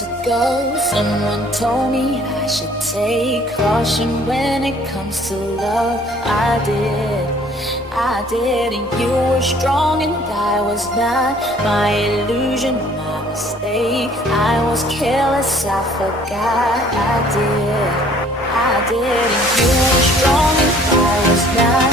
to go. Someone told me I should take caution when it comes to love. I did, and you were strong and I was not. My illusion, my mistake. I was careless, I forgot. I did, and you were strong and I was not.